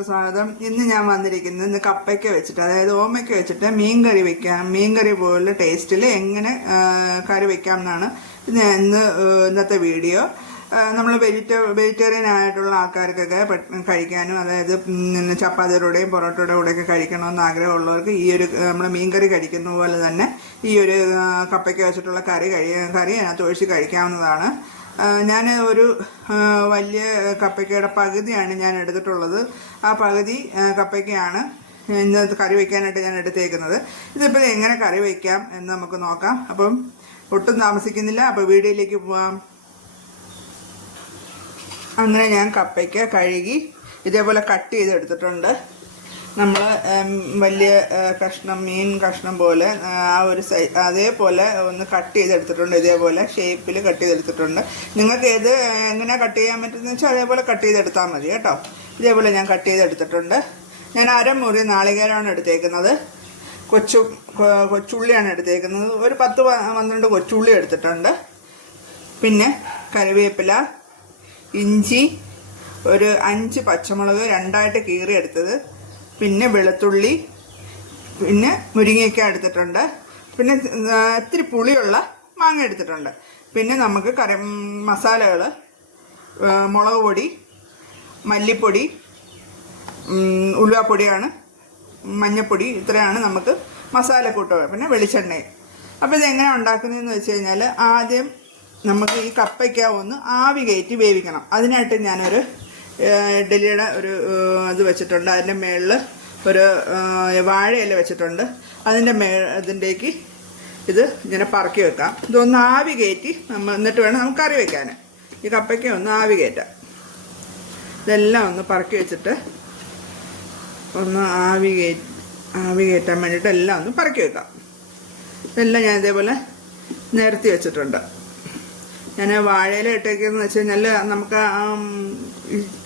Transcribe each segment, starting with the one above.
എല്ലാവർക്കും സ്വാഗതം ഇന്ന് ഞാൻ വന്നിരിക്കുന്നത് ഇന്ന് കപ്പയ്ക്ക് വെച്ചിട്ട് അതായത് ഓമയ്ക്ക് വെച്ചിട്ട് മീൻ കറി വെക്കാം. മീൻ കറി പോലുള്ള ടേസ്റ്റിൽ എങ്ങനെ കറി വെക്കാം എന്നാണ് ഞാൻ ഇന്ന് ഇന്നത്തെ വീഡിയോ. നമ്മൾ വെജിറ്റ വെജിറ്റേറിയൻ ആയിട്ടുള്ള ആൾക്കാർക്കൊക്കെ കഴിക്കാനും അതായത് ചപ്പാത്തിയുടെയും പൊറോട്ടയുടെ കൂടെയൊക്കെ കഴിക്കണമെന്ന് ആഗ്രഹമുള്ളവർക്ക് ഈ ഒരു നമ്മൾ മീൻകറി കഴിക്കുന്ന പോലെ തന്നെ ഈ ഒരു കപ്പയ്ക്ക് വെച്ചിട്ടുള്ള കറി കഴി കറി അതിനകത്ത് ഒഴിച്ച് കഴിക്കാവുന്നതാണ്. ഞാൻ ഒരു വലിയ കപ്പയ്ക്കയുടെ പകുതിയാണ് ഞാൻ എടുത്തിട്ടുള്ളത്. ആ പകുതി കപ്പയ്ക്കയാണ് ഇന്ന് കറി വയ്ക്കാനായിട്ട് ഞാൻ എടുത്തേക്കുന്നത്. ഇതിപ്പോൾ എങ്ങനെ കറി വയ്ക്കാം എന്ന് നമുക്ക് നോക്കാം. അപ്പം ഒട്ടും താമസിക്കുന്നില്ല. അപ്പോൾ വീഡിയോയിലേക്ക് പോവാം. അങ്ങനെ ഞാൻ കപ്പയ്ക്ക കഴുകി ഇതേപോലെ കട്ട് ചെയ്തെടുത്തിട്ടുണ്ട്. നമ്മൾ വലിയ കഷ്ണം മീൻ കഷ്ണം പോലെ ആ ഒരു സൈ അതേപോലെ ഒന്ന് കട്ട് ചെയ്തെടുത്തിട്ടുണ്ട്. ഇതേപോലെ ഷേപ്പിൽ കട്ട് ചെയ്തെടുത്തിട്ടുണ്ട്. നിങ്ങൾക്ക് ഏത് എങ്ങനെ കട്ട് ചെയ്യാൻ പറ്റുന്ന വെച്ചാൽ അതേപോലെ കട്ട് ചെയ്തെടുത്താൽ മതി കേട്ടോ. ഇതേപോലെ ഞാൻ കട്ട് ചെയ്തെടുത്തിട്ടുണ്ട്. ഞാൻ അരമുറി നാളികേരമാണ് എടുത്തേക്കുന്നത്. കൊച്ചു കൊച്ചുള്ളിയാണ് എടുത്തേക്കുന്നത്. ഒരു പത്ത് പന്ത്രണ്ട് കൊച്ചുള്ളി എടുത്തിട്ടുണ്ട്. പിന്നെ കറിവേപ്പില ഇഞ്ചി ഒരു അഞ്ച് പച്ചമുളക് രണ്ടായിട്ട് കീറി എടുത്തത് പിന്നെ വെളുത്തുള്ളി പിന്നെ മുരിങ്ങയ്ക്ക എടുത്തിട്ടുണ്ട്. പിന്നെ ഇത്തിരി പുളിയുള്ള മാങ്ങ എടുത്തിട്ടുണ്ട്. പിന്നെ നമുക്ക് കറി മസാലകൾ മുളക് പൊടി മല്ലിപ്പൊടി ഉലുവാപ്പൊടിയാണ് മഞ്ഞപ്പൊടി ഇത്രയാണ് നമുക്ക് മസാല കൂട്ടുക പിന്നെ വെളിച്ചെണ്ണ അപ്പോൾ ഇതെങ്ങനെ ഉണ്ടാക്കുന്നതെന്ന് വെച്ച് കഴിഞ്ഞാൽ ആദ്യം നമുക്ക് ഈ കപ്പയ്ക്ക ഒന്ന് ആവി കയറ്റി വേവിക്കണം. അതിനായിട്ട് ഞാനൊരു ഇഡ്ഡലിയുടെ ഒരു ഇത് വെച്ചിട്ടുണ്ട്. അതിന്റെ മേളിൽ ഒരു വാഴയില വെച്ചിട്ടുണ്ട്. അതിന്റെ മേ ഇതിന്റേക്ക് ഇത് ഇങ്ങനെ പറക്കി വെക്കാം. ഇതൊന്ന് ആവി കയറ്റി നമ്മൾ എന്നിട്ട് വേണം നമുക്ക് കറി വെക്കാൻ ഈ കപ്പയ്ക്ക ഒന്ന് ആവി കയറ്റാം ഇതെല്ലാം ഒന്ന് പറക്കി വെച്ചിട്ട് ഒന്ന് ആവി കയറ്റി ആവി കയറ്റാൻ വേണ്ടിയിട്ട് എല്ലാം ഒന്ന് പറക്കി വെക്കാം. ഇതെല്ലാം ഞാൻ ഇതേപോലെ നിരത്തി വെച്ചിട്ടുണ്ട്. ഞാൻ വാഴയില ഇട്ടേക്കെന്ന് വെച്ച് കഴിഞ്ഞാൽ നമുക്ക്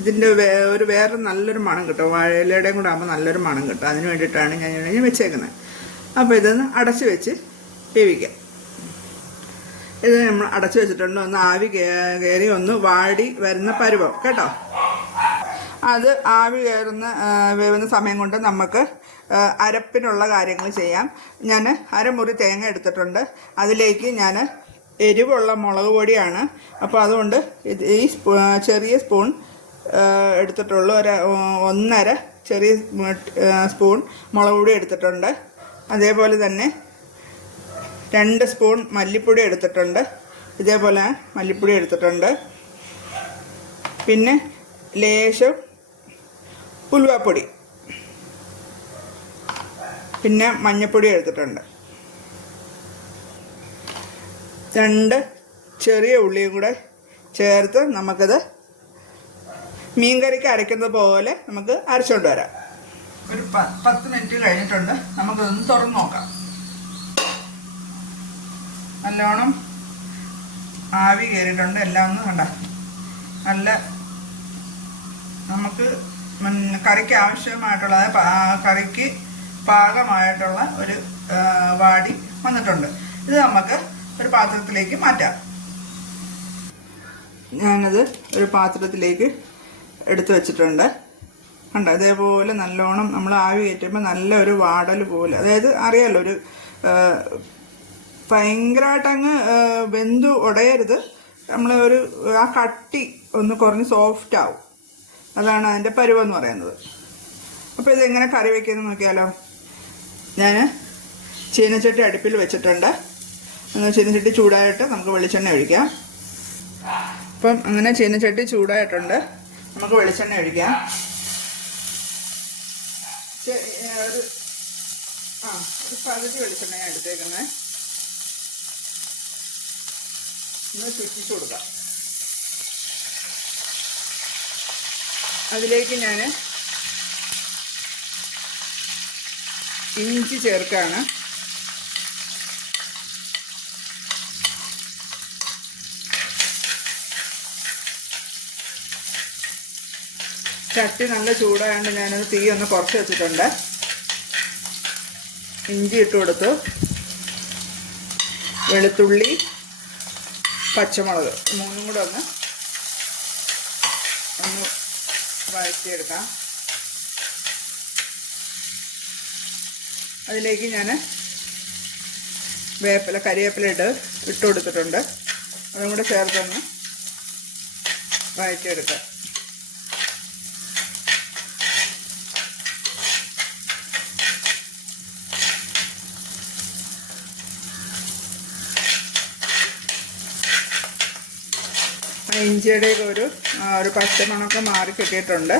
ഇതിന്റെ ഒരു വേറെ നല്ലൊരു മണം കിട്ടും. വാഴയിലയുടെയും കൂടെ ആകുമ്പോൾ നല്ലൊരു മണം കിട്ടും. അതിന് വേണ്ടിയിട്ടാണ് ഞാൻ ഇങ്ങനെ വെച്ചേക്കുന്നത്. അപ്പോൾ ഇതൊന്ന് അടച്ചു വെച്ച് വേവിക്കാം. ഇത് നമ്മൾ അടച്ചു വെച്ചിട്ടുണ്ട്. ഒന്ന് ആവി കയറി ഒന്ന് വാടി വരുന്ന പരുവം. കേട്ടോ? അത് ആവി കയറുന്ന വേവുന്ന സമയം കൊണ്ട് നമുക്ക് അരപ്പിനുള്ള കാര്യങ്ങൾ ചെയ്യാം. ഞാൻ അരമുറി തേങ്ങ എടുത്തിട്ടുണ്ട്. അതിലേക്ക് ഞാൻ എരിവുള്ള മുളക് പൊടിയാണ്. അപ്പോൾ അതുകൊണ്ട് ഈ ചെറിയ സ്പൂൺ എടുത്തിട്ടുള്ള. ഒരു ഒന്നര ചെറിയ സ്പൂൺ മുളക് പൊടി എടുത്തിട്ടുണ്ട്. അതേപോലെ തന്നെ രണ്ട് സ്പൂൺ മല്ലിപ്പൊടി എടുത്തിട്ടുണ്ട്. ഇതേപോലെ മല്ലിപ്പൊടി എടുത്തിട്ടുണ്ട്. പിന്നെ ലേശം ഉലുവാപ്പൊടി. പിന്നെ മഞ്ഞൾപ്പൊടി എടുത്തിട്ടുണ്ട്. രണ്ട് ചെറിയ ഉള്ളിയും കൂടെ ചേർത്ത് നമുക്കത് മീൻകറിക്ക് അരയ്ക്കുന്നത് പോലെ നമുക്ക് അരച്ചുകൊണ്ട് വരാം. ഒരു പത്ത് മിനിറ്റ് കഴിഞ്ഞിട്ടുണ്ട്. നമുക്കതൊന്ന് തുറന്നു നോക്കാം. നല്ലോണം ആവി കയറിയിട്ടുണ്ട്. എല്ലാം ഒന്ന് കണ്ട. നല്ല നമുക്ക് കറിക്ക് ആവശ്യമായിട്ടുള്ള കറിക്ക് പാകമായിട്ടുള്ള ഒരു വാടി വന്നിട്ടുണ്ട്. ഇത് നമുക്ക് ഒരു പാത്രത്തിലേക്ക് മാറ്റാം. ഞാനത് ഒരു പാത്രത്തിലേക്ക് എടുത്തു വെച്ചിട്ടുണ്ട്. കണ്ടോ? അതേപോലെ നല്ലോണം നമ്മൾ ആവി കയറ്റുമ്പോൾ നല്ല ഒരു വാടൽ പോലെ. അതായത് അറിയാമല്ലോ ഒരു ഭയങ്കരമായിട്ടങ്ങ് വെന്തു ഉടയരുത് നമ്മൾ ഒരു ആ കട്ടി ഒന്ന് കുറഞ്ഞ് സോഫ്റ്റ് ആവും. അതാണ് അതിന്റെ പരുവെന്ന് പറയുന്നത്. അപ്പോൾ ഇതെങ്ങനെ കറി വയ്ക്കുന്നത് നോക്കിയാലോ? ഞാൻ ചീനച്ചട്ടി അടുപ്പിൽ വെച്ചിട്ടുണ്ട്. ഒന്ന് ചീനച്ചട്ടി ചൂടായിട്ട് നമുക്ക് വെളിച്ചെണ്ണ ഒഴിക്കാം. അപ്പം അങ്ങനെ ചീനച്ചട്ടി ചൂടായിട്ടുണ്ട്. നമുക്ക് വെളിച്ചെണ്ണ ഒഴിക്കാം. ഒരു ആ ഒരു പകുതി വെളിച്ചെണ്ണ എടുത്തേക്കുന്നത്. ഒന്ന് ചുറ്റിച്ചു കൊടുക്കാം. അതിലേക്ക് ഞാൻ ഇഞ്ചി ചേർക്കാണ്. ചട്ടി നല്ല ചൂടായതുകൊണ്ട് ഞാനത് തീ ഒന്ന് കുറച്ച് വെച്ചിട്ടുണ്ട്. ഇഞ്ചി ഇട്ട് കൊടുത്തു. വെളുത്തുള്ളി പച്ചമുളക് മൂന്നും കൂടെ ഒന്ന് ഒന്ന് വഴറ്റിയെടുക്കാം. അതിലേക്ക് ഞാൻ വേപ്പില കരിവേപ്പില ഇട്ട് ഇട്ട് കൊടുത്തിട്ടുണ്ട്. അതും കൂടെ ചേർത്തൊന്ന് വഴറ്റിയെടുക്കാം. ഇഞ്ചിയുടെയൊക്കെ ഒരു ഒരു പച്ചമണമൊക്കെ മാറി കിട്ടിയിട്ടുണ്ട്.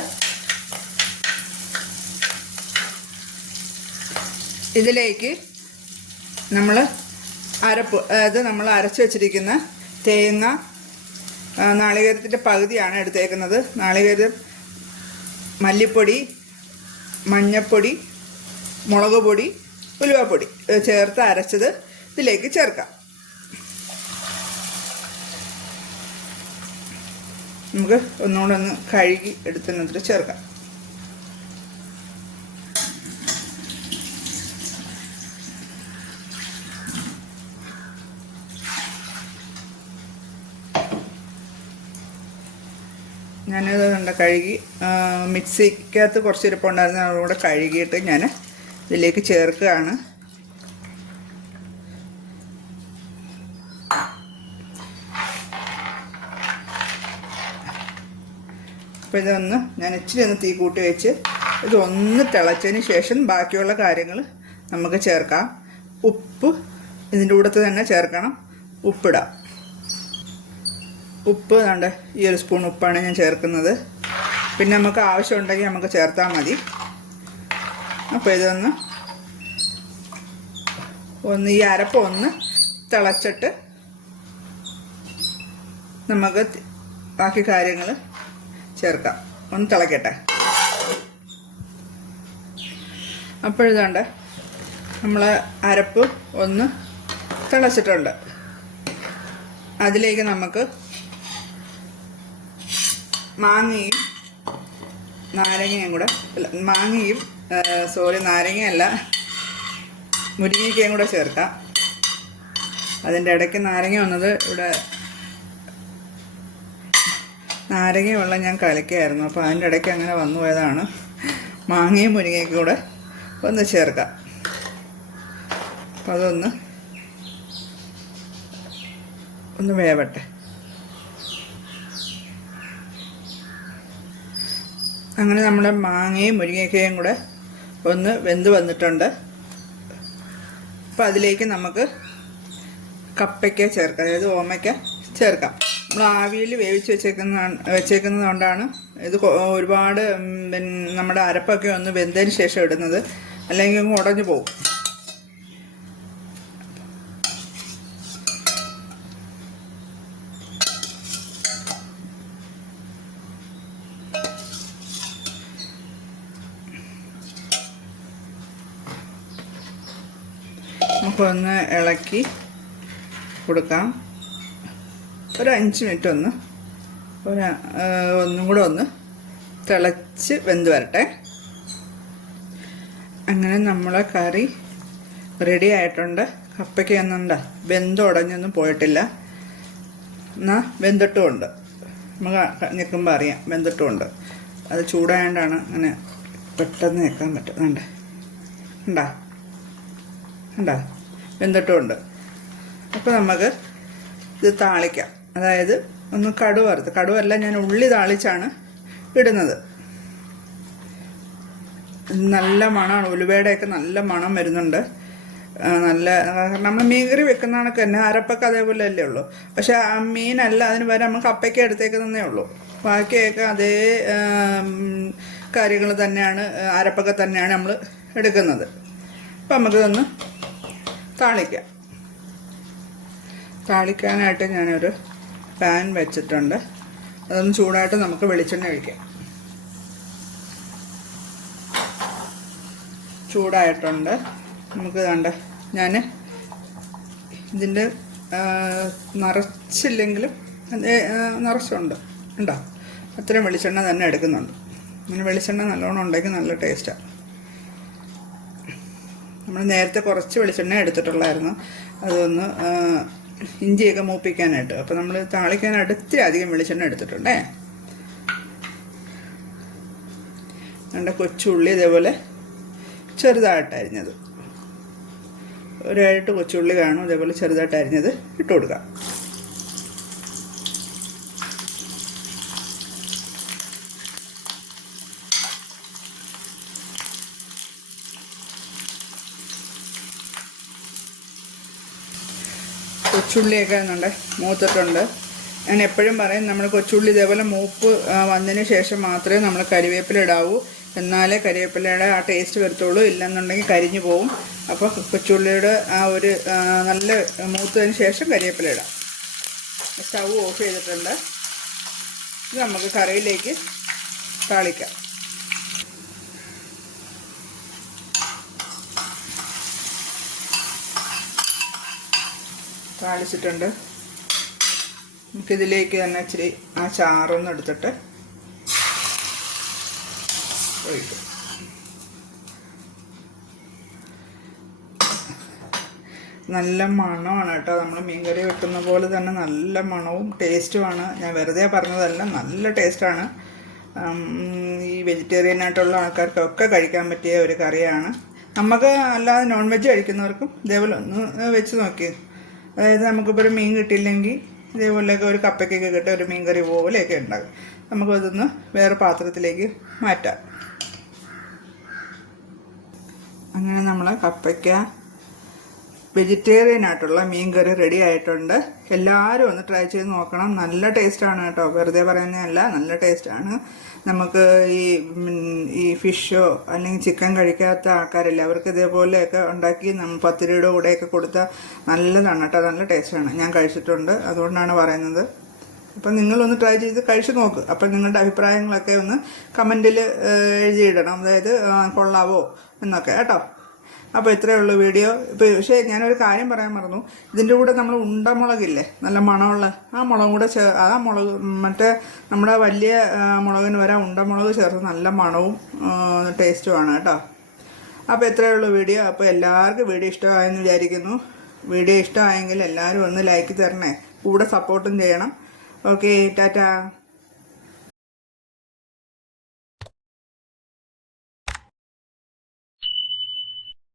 ഇതിലേക്ക് നമ്മൾ അരപ്പ് അതായത് നമ്മൾ അരച്ച് വെച്ചിരിക്കുന്ന തേങ്ങ നാളികേരത്തിന്റെ പകുതിയാണ് എടുത്തേക്കുന്നത്. നാളികേരം മല്ലിപ്പൊടി മഞ്ഞപ്പൊടി മുളക് പൊടി ഉലുവപ്പൊടി ചേർത്ത് അരച്ചത് ഇതിലേക്ക് ചേർക്കാം. നമുക്ക് ഒന്നുകൂടെ ഒന്ന് കഴുകി എടുത്തിട്ട് ചേർക്കാം. ഞാനത് കണ്ട കഴുകി മിക്സിക്കകത്ത് കുറച്ച് ഇരിപ്പുണ്ടായിരുന്നു അതുകൂടെ കഴുകിയിട്ട് ഞാൻ ഇതിലേക്ക് ചേർക്കുകയാണ്. അപ്പോൾ ഇതൊന്ന് ഞാൻ ഇച്ചിരി ഒന്ന് തീ കൂട്ടി വെച്ച് ഇതൊന്ന് തിളച്ചതിന് ശേഷം ബാക്കിയുള്ള കാര്യങ്ങൾ നമുക്ക് ചേർക്കാം. ഉപ്പ് ഇതിന്റെ കൂടത്ത് തന്നെ ചേർക്കണം. ഉപ്പിടാം. ഉപ്പ് വേണ്ട ഈ ഒരു സ്പൂൺ ഉപ്പാണ് ഞാൻ ചേർക്കുന്നത്. പിന്നെ നമുക്ക് ആവശ്യമുണ്ടെങ്കിൽ നമുക്ക് ചേർത്താൽ മതി. അപ്പോൾ ഇതൊന്ന് ഒന്ന് ഈ അരപ്പ് ഒന്ന് തിളച്ചിട്ട് നമുക്ക് ബാക്കി കാര്യങ്ങൾ ചേർക്കാം. ഒന്ന് തിളക്കട്ടെ. അപ്പോഴുതാണ്ട് നമ്മൾ അരപ്പ് ഒന്ന് തിളച്ചിട്ടുണ്ട്. അതിലേക്ക് നമുക്ക് മാങ്ങയും നാരങ്ങയും കൂടെ മാങ്ങയും സോറി നാരങ്ങയല്ല മുരിങ്ങയ്ക്കയും കൂടെ ചേർക്കാം. അതിന്റെ ഇടയ്ക്ക് നാരങ്ങ വന്നത് ഇവിടെ നാരങ്ങ വെള്ളം ഞാൻ കലക്കിയായിരുന്നു. അപ്പോൾ അതിന്റെ ഇടയ്ക്ക് അങ്ങനെ വന്നു പോയതാണ്. മാങ്ങയും മുരിങ്ങയും കൂടെ ഒന്ന് ചേർക്കാം. അപ്പോൾ അതൊന്ന് ഒന്ന് വേവട്ടെ. അങ്ങനെ നമ്മുടെ മാങ്ങയും മുരിങ്ങയ്ക്കയും കൂടെ ഒന്ന് വെന്ത് വന്നിട്ടുണ്ട്. അപ്പോൾ അതിലേക്ക് നമുക്ക് കപ്പയ്ക്ക ചേർക്കാം. അതായത് ഓമയ്ക്ക ചേർക്കാം. ആവിയിൽ വേവിച്ച് വെച്ചേക്കുന്ന വെച്ചേക്കുന്നത് കൊണ്ടാണ് ഇത് ഒരുപാട് നമ്മുടെ അരപ്പൊക്കെ ഒന്ന് വെന്തതിന് ശേഷം ഇടുന്നത്. അല്ലെങ്കിൽ അങ്ങ് ഉടഞ്ഞു പോകും. നമുക്കൊന്ന് ഇളക്കി കൊടുക്കാം. ഒരു അഞ്ച് മിനിറ്റ് ഒന്ന്. ഒരു ഒന്നും കൂടെ ഒന്ന് തിളച്ച് വെന്ത് വരട്ടെ. അങ്ങനെ നമ്മളെ കറി റെഡി ആയിട്ടുണ്ട്. കപ്പയ്ക്ക് എന്നുണ്ട് വെന്തുടഞ്ഞൊന്നും പോയിട്ടില്ല. എന്നാൽ വെന്തിട്ടുമുണ്ട്. നമുക്ക് നിൽക്കുമ്പോൾ അറിയാം. വെന്തിട്ടുമുണ്ട്. അത് ചൂടായതുകൊണ്ടാണ് അങ്ങനെ പെട്ടെന്ന് നിൽക്കാൻ പറ്റുന്നുണ്ട് ഉണ്ടാ ഉണ്ടാ വെന്തിട്ടുമുണ്ട്. അപ്പോൾ നമുക്ക് ഇത് താളിക്കാം. അതായത് ഒന്ന് കടുവ വറുത്ത്. കടുവല്ല ഞാൻ ഉള്ളി താളിച്ചാണ് ഇടുന്നത്. നല്ല മണമാണ് ഉലുവയുടെയൊക്കെ നല്ല മണം വരുന്നുണ്ട്. നല്ല നമ്മൾ മീൻകറി വെക്കുന്ന കണക്ക് തന്നെ അരപ്പൊക്കെ അതേപോലെ അല്ലേ ഉള്ളൂ. പക്ഷെ ആ മീനല്ല അതിന് പകരം നമുക്ക് അപ്പയ്ക്ക് എടുത്തേക്കുന്നതേ ഉള്ളൂ. ബാക്കിയൊക്കെ അതേ കാര്യങ്ങൾ തന്നെയാണ് അരപ്പൊക്കെ തന്നെയാണ് നമ്മൾ എടുക്കുന്നത്. അപ്പം നമുക്കിതൊന്ന് താളിക്കാം. താളിക്കാനായിട്ട് ഞാനൊരു പാൻ വെച്ചിട്ടുണ്ട്. അതൊന്ന് ചൂടായിട്ട് നമുക്ക് വെളിച്ചെണ്ണ ഒഴിക്കാം. ചൂടായിട്ടുണ്ട്. നമുക്ക് കണ്ട ഞാൻ ഇതിന്റെ നിറച്ചില്ലെങ്കിലും നിറച്ചുണ്ട്. ഉണ്ടോ? അത്രയും വെളിച്ചെണ്ണ തന്നെ എടുക്കുന്നുണ്ട്. അങ്ങനെ വെളിച്ചെണ്ണ നല്ലോണം ഉണ്ടെങ്കിൽ നല്ല ടേസ്റ്റാണ് നമ്മൾ നേരത്തെ കുറച്ച് വെളിച്ചെണ്ണ എടുത്തിട്ടുള്ളായിരുന്നു. അതൊന്ന് ഇഞ്ചിയൊക്കെ മൂപ്പിക്കാനായിട്ട്. അപ്പോൾ നമ്മൾ താളിക്കാനായിട്ട് ഇത്തിരി അധികം വെളിച്ചെണ്ണ എടുത്തിട്ടുണ്ടേ. നമ്മുടെ കൊച്ചുള്ളി ഇതേപോലെ ചെറുതായിട്ട് അരിഞ്ഞത്. ഒരായിട്ട് കൊച്ചുള്ളി കാണും ഇതേപോലെ ചെറുതായിട്ട് അരിഞ്ഞത് ഇട്ട് കൊടുക്കാം. കൊച്ചുള്ളിയൊക്കെ എന്നുണ്ട് മൂത്തിട്ടുണ്ട്. ഞാൻ എപ്പോഴും പറയും നമ്മൾ കൊച്ചുള്ളി ഇതേപോലെ മൂപ്പ് വന്നതിന് ശേഷം മാത്രമേ നമ്മൾ കരിവേപ്പില ഇടാവൂ. എന്നാലേ കരിവേപ്പിലയുടെ ആ ടേസ്റ്റ് വരത്തുള്ളൂ. ഇല്ലെന്നുണ്ടെങ്കിൽ കരിഞ്ഞു പോവും. അപ്പോൾ കൊച്ചുള്ളിയുടെ ആ ഒരു നല്ല മൂത്തതിന് ശേഷം കരിവേപ്പില ഇടാം. സ്റ്റൗ ഓഫ് ചെയ്തിട്ടുണ്ട്. ഇത് നമുക്ക് കറിയിലേക്ക് താളിക്കാം. താളിച്ചിട്ടുണ്ട്. നമുക്കിതിലേക്ക് തന്നെ ഇച്ചിരി ആ ചാറൊന്ന് എടുത്തിട്ട് നല്ല മണമാണ് കേട്ടോ. നമ്മൾ മീൻകറി വെക്കുന്ന പോലെ തന്നെ നല്ല മണവും ടേസ്റ്റുമാണ്. ഞാൻ വെറുതെ പറഞ്ഞതല്ല നല്ല ടേസ്റ്റാണ്. ഈ വെജിറ്റേറിയൻ ആയിട്ടുള്ള ആൾക്കാർക്കൊക്കെ കഴിക്കാൻ പറ്റിയ ഒരു കറിയാണ്. നമുക്ക് അല്ലാതെ നോൺ വെജ് കഴിക്കുന്നവർക്കും ഇതേപോലെ ഒന്ന് വെച്ച് നോക്കി അതായത് നമുക്കിപ്പോൾ ഒരു മീൻ കിട്ടിയില്ലെങ്കിൽ ഇതേപോലെയൊക്കെ ഒരു കപ്പയ്ക്കൊക്കെ കിട്ടുക ഒരു മീൻ കറി പോലെയൊക്കെ ഉണ്ടാകും. നമുക്കതൊന്ന് വേറെ പാത്രത്തിലേക്ക് മാറ്റാം. അങ്ങനെ നമ്മൾ കപ്പയ്ക്ക വെജിറ്റേറിയൻ ആയിട്ടുള്ള മീൻ കറി റെഡി ആയിട്ടുണ്ട്. എല്ലാവരും ഒന്ന് ട്രൈ ചെയ്ത് നോക്കണം. നല്ല ടേസ്റ്റാണ് കേട്ടോ. വെറുതെ പറയുന്നതല്ല നല്ല ടേസ്റ്റാണ് നമുക്ക് ഈ ഈ ഫിഷോ അല്ലെങ്കിൽ ചിക്കൻ കഴിക്കാത്ത ആൾക്കാരില്ല അവർക്ക് ഇതേപോലെയൊക്കെ ഉണ്ടാക്കി നമ്മൾ പത്തിരിയുടെ കൂടെയൊക്കെ കൊടുത്താൽ നല്ലതാണ് കേട്ടോ നല്ല ടേസ്റ്റാണ്. ഞാൻ കഴിച്ചിട്ടുണ്ട് അതുകൊണ്ടാണ് പറയുന്നത്. അപ്പം നിങ്ങളൊന്ന് ട്രൈ ചെയ്ത് കഴിച്ചു നോക്ക്. അപ്പം നിങ്ങളുടെ അഭിപ്രായങ്ങളൊക്കെ ഒന്ന് കമന്റിൽ എഴുതിയിടണം. അതായത് കൊള്ളാവോ എന്നൊക്കെ കേട്ടോ. അപ്പോൾ ഇത്രയേ ഉള്ളൂ വീഡിയോ. പക്ഷേ ഞാനൊരു കാര്യം പറയാൻ മറന്നു. ഇതിന്റെ കൂടെ നമ്മൾ ഉണ്ടമുളകില്ലേ? നല്ല മണമുള്ള ആ മുളകും കൂടെ ചേ ആ മുളക് മറ്റേ നമ്മുടെ വലിയ മുളകിന് വരെ ഉണ്ടമുളക് ചേർത്ത് നല്ല മണവും ടേസ്റ്റുമാണ് കേട്ടോ. അപ്പോൾ ഇത്രയേ ഉള്ളൂ വീഡിയോ. അപ്പോൾ എല്ലാവർക്കും വീഡിയോ ഇഷ്ടമായെന്ന് വിചാരിക്കുന്നു. വീഡിയോ ഇഷ്ടമായെങ്കിൽ എല്ലാവരും ഒന്ന് ലൈക്ക് തരണേ. കൂടെ സപ്പോർട്ടും ചെയ്യണം. Okay tata.